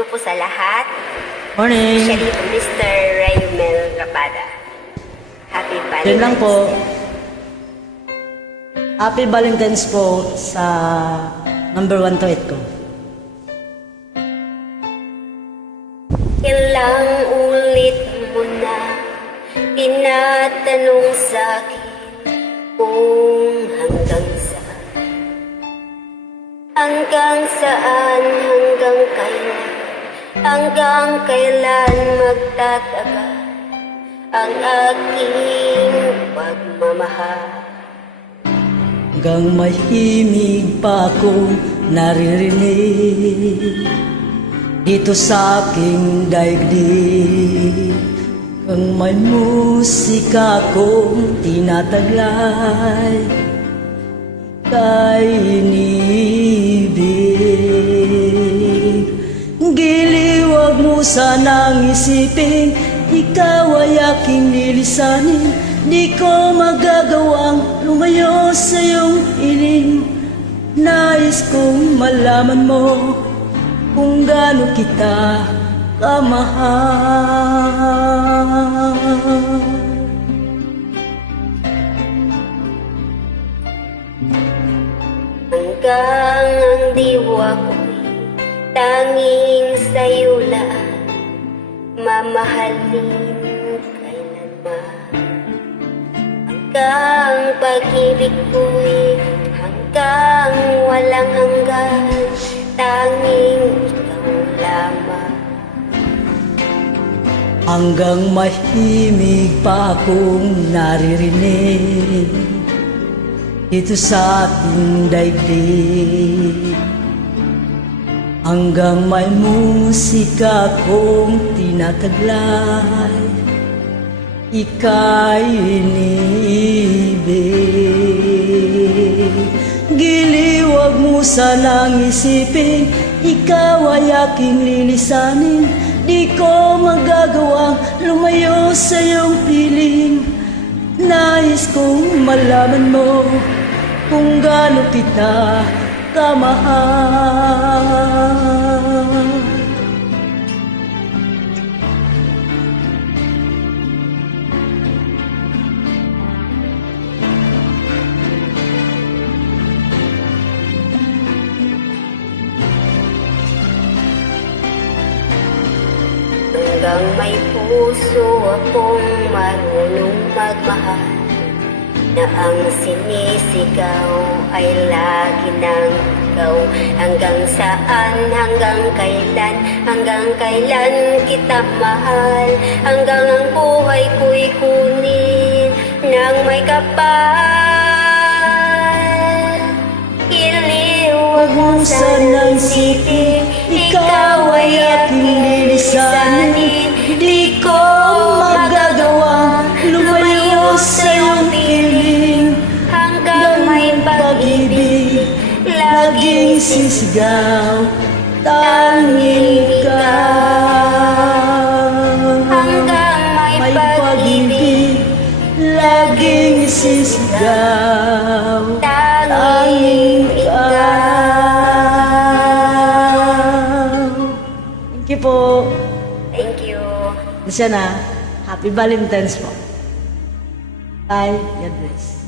Hello po sa lahat. Morning. Siya dito, Mr. Raymel Rapada. Happy Valentine's. Yun lang po. Happy Valentine's po sa number 1 to 8 ko. Ilang ulit mo na tinatanong sa'kin kung hanggang saan, hanggang kailan magtatagal ang aking pagmamahal. Hanggang may himig pa akong naririnig dito sa aking daigdig. Hanggang may musika akong tinataglay, ika'y inibig. Giliwag mo sanang isipin, ikaw ay aking lilisanin. Di ko magagawang lumayo sa iyong iling. Nais kong malaman mo kung gaano kita kamahal. Hanggang ang diwa ko'y tanging sa'yo lang mamahalin kailanman. Hanggang pag-ibig ko'y hanggang walang hanggan, tanging ikaw lamang. Hanggang mahimig pa akong naririnig dito sa ating daigdig. Hanggang may musika akong tinataglay, ika'y inibig. Giliwag mo sanang isipin, ikaw ay aking lilisanin. Di ko magagawang lumayo sa iyong piling. Nais kong malaman mo kung gaano kita kamahal. Hanggang may puso akong marunong magmahal, na ang sinisigaw ay lagi ng ikaw. Hanggang saan, hanggang kailan kita mahal. Hanggang ang buhay ko'y kunin ng may kapal. Iliwag mo sanang isipin, ikaw ay aking lilisanin. Di ko magagawa lumayo sa iyong piling. Hanggang may pag-ibig, laging sisigaw, tanging ikaw. Hanggang may pag-ibig, laging sisigaw, tanging ikaw. Thank you po. Thank you. Siya na. Happy Valentine's po. Bye. God bless.